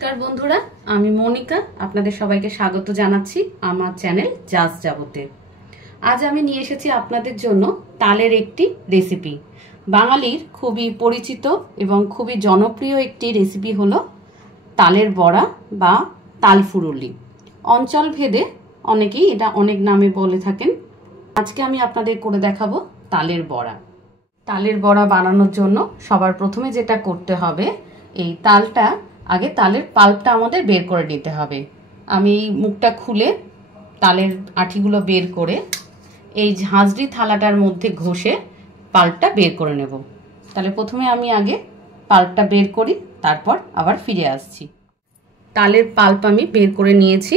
নমস্কার বন্ধুরা, আমি মনিকা আপনাদের সবাইকে স্বাগত জানাচ্ছি আমার চ্যানেল জাজ যাবোতে। আজ আমি নিয়ে এসেছি আপনাদের জন্য তালের একটি রেসিপি। বাঙালির খুবই পরিচিত এবং খুবই জনপ্রিয় একটি রেসিপি হলো তালের বড়া বা তাল ফুরুলি। অঞ্চল ভেদে অনেকেই এটা অনেক নামে বলে থাকেন। আজকে আমি আপনাদের করে দেখাবো তালের বড়া। তালের বড়া বানানোর জন্য সবার প্রথমে যেটা করতে হবে, এই তালটা আগে তালের পাল্পটা আমাদের বের করে নিতে হবে। আমি এই মুখটা খুলে তালের আঠিগুলো বের করে এই ঝাঁঝরি থালাটার মধ্যে ঘষে পাল্পটা বের করে নেব। তাহলে প্রথমে আমি আগে পাল্পটা বের করি, তারপর আবার ফিরে আসছি। তালের পাল্প আমি বের করে নিয়েছি।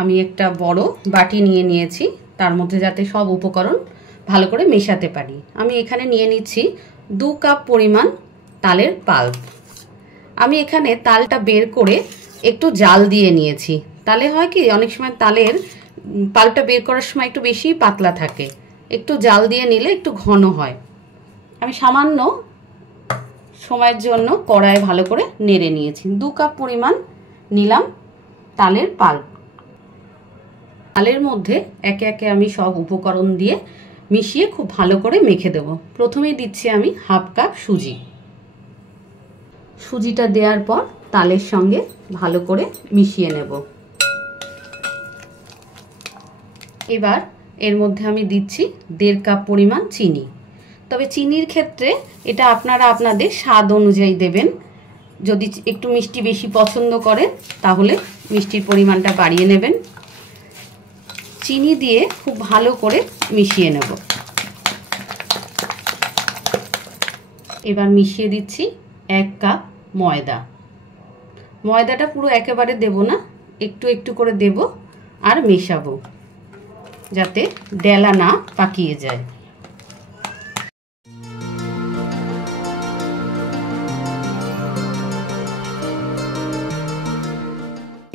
আমি একটা বড় বাটি নিয়ে নিয়েছি, তার মধ্যে যাতে সব উপকরণ ভালো করে মেশাতে পারি। আমি এখানে নিয়ে নিচ্ছি 2 কাপ পরিমাণ তালের পাল্প। আমি এখানে তালটা বের করে একটু জাল দিয়ে নিয়েছি। তালে হয় কি, অনেক সময় তালের পাল্পটা বের করার সময় একটু বেশি পাতলা থাকে, একটু জাল দিয়ে নিলে একটু ঘন হয়। আমি সামান্য সময়ের জন্য কড়াইয়ে ভালো করে নেড়ে নিয়েছি। 2 কাপ পরিমাণ নিলাম তালের পাল্প। তালের মধ্যে একে একে আমি সব উপকরণ দিয়ে মিশিয়ে খুব ভালো করে মেখে দেব। প্রথমেই দিচ্ছি আমি 1/2 কাপ সুজি। সুজিটা দেওয়ার পর তালের সঙ্গে ভালো করে মিশিয়ে নেব। এবার এর মধ্যে আমি দিচ্ছি 1.5 কাপ পরিমাণ চিনি। তবে চিনির ক্ষেত্রে এটা আপনারা আপনাদের স্বাদ অনুযায়ী দেবেন। যদি একটু মিষ্টি বেশি পছন্দ করেন তাহলে মিষ্টির পরিমাণটা বাড়িয়ে নেবেন। চিনি দিয়ে খুব ভালো করে মিশিয়ে নেব। এবার মিশিয়ে দিচ্ছি 1 কাপ ময়দা। ময়দাটা পুরো একেবারে দেব না, একটু একটু করে দেব আর মেশাবো যাতে ডেলা না পাকিয়ে যায়।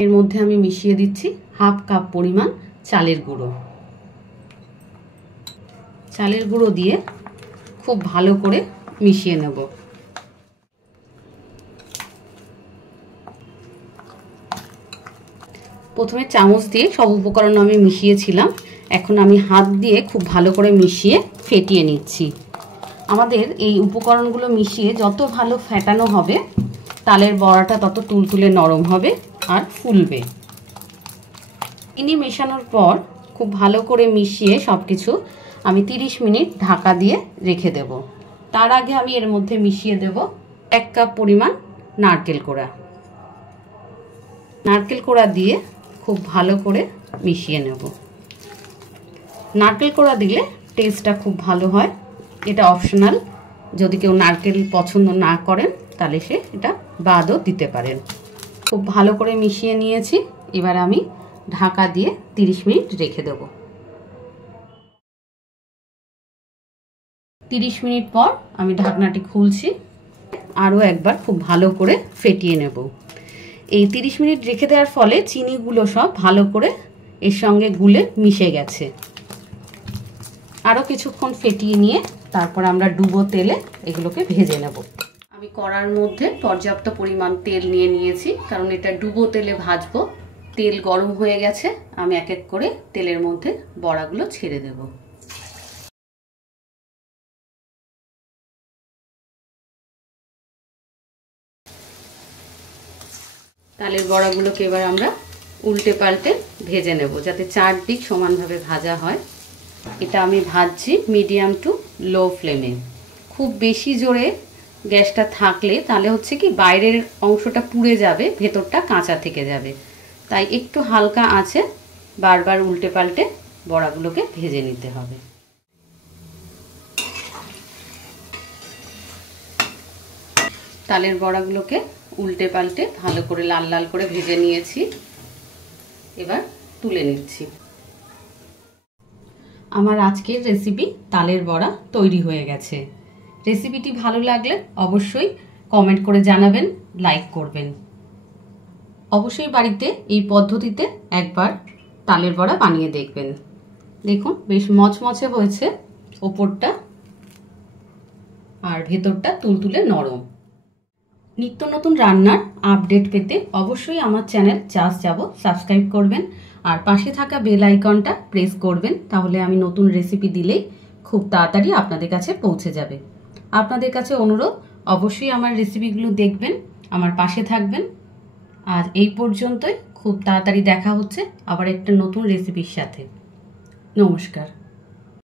এর মধ্যে আমি মিশিয়ে দিচ্ছি 1/2 কাপ পরিমাণ চালের গুঁড়ো। চালের গুঁড়ো দিয়ে খুব ভালো করে মিশিয়ে নেব। প্রথমে চামচ দিয়ে সব উপকরণ আমি মিশিয়েছিলাম, এখন আমি হাত দিয়ে খুব ভালো করে মিশিয়ে ফেটিয়ে নিচ্ছি। আমাদের এই উপকরণগুলো মিশিয়ে যত ভালো ফেটানো হবে তালের বড়াটা তত তুলতুলে নরম হবে আর ফুলবে। চিনি মেশানোর পর খুব ভালো করে মিশিয়ে সব কিছু আমি 30 মিনিট ঢাকা দিয়ে রেখে দেব। তার আগে আমি এর মধ্যে মিশিয়ে দেব 1 কাপ পরিমাণ নারকেল কোড়া। নারকেল কোড়া দিয়ে খুব ভালো করে মিশিয়ে নেব। নারকেল কোড়া দিলে টেস্টটা খুব ভালো হয়। এটা অপশনাল, যদি কেউ নারকেল পছন্দ না করেন তাহলে সে এটা বাদও দিতে পারেন। খুব ভালো করে মিশিয়ে নিয়েছি। এবার আমি ঢাকা দিয়ে 30 মিনিট রেখে দেব। 30 মিনিট পর আমি ঢাকনাটি খুলছি, আরও একবার খুব ভালো করে ফেটিয়ে নেব। এই 30 মিনিট রেখে দেওয়ার ফলে চিনিগুলো সব ভালো করে এর সঙ্গে গুলে মিশে গেছে। আরও কিছুক্ষণ ফেটিয়ে নিয়ে তারপর আমরা ডুবো তেলে এগুলোকে ভেজে নেব। আমি কড়ার মধ্যে পর্যাপ্ত পরিমাণ তেল নিয়ে নিয়েছি, কারণ এটা ডুবো তেলে ভাজবো। তেল গরম হয়ে গেছে, আমি এক এক করে তেলের মধ্যে বড়াগুলো ছেড়ে দেব। তালের বড়াগুলোকে এবার আমরা উল্টে পাল্টে ভেজে নেব যাতে চারদিক সমানভাবে ভাজা হয়। এটা আমি ভাজছি মিডিয়াম টু লো ফ্লেমে। খুব বেশি জোরে গ্যাসটা থাকলে তাহলে হচ্ছে কি বাইরের অংশটা পুড়ে যাবে, ভেতরটা কাঁচা থেকে যাবে। তাই একটু হালকা আঁচে বারবার উল্টে পাল্টে বড়াগুলোকে ভেজে নিতে হবে। তালের বড়াগুলোকে উল্টে পাল্টে ভালো করে লাল লাল করে ভেজে নিয়েছি। এবার তুলে নিচ্ছি। আমার আজকের রেসিপি তালের বড়া তৈরি হয়ে গেছে। রেসিপিটি ভালো লাগলে অবশ্যই কমেন্ট করে জানাবেন, লাইক করবেন। অবশ্যই বাড়িতে এই পদ্ধতিতে একবার তালের বড়া বানিয়ে দেখবেন। দেখুন বেশ মচমচে হয়েছে ওপরটা, আর ভেতরটা তুলতুলে নরম। নিত্য নতুন রান্নার আপডেট পেতে অবশ্যই আমার চ্যানেল জাস্ট যাব সাবস্ক্রাইব করবেন আর পাশে থাকা বেল আইকনটা প্রেস করবেন, তাহলে আমি নতুন রেসিপি দিলেই খুব তাড়াতাড়ি আপনাদের কাছে পৌঁছে যাবে। আপনাদের কাছে অনুরোধ, অবশ্যই আমার রেসিপিগুলো দেখবেন, আমার পাশে থাকবেন। আজ এই পর্যন্তই, খুব তাড়াতাড়ি দেখা হচ্ছে আবার একটা নতুন রেসিপির সাথে। নমস্কার।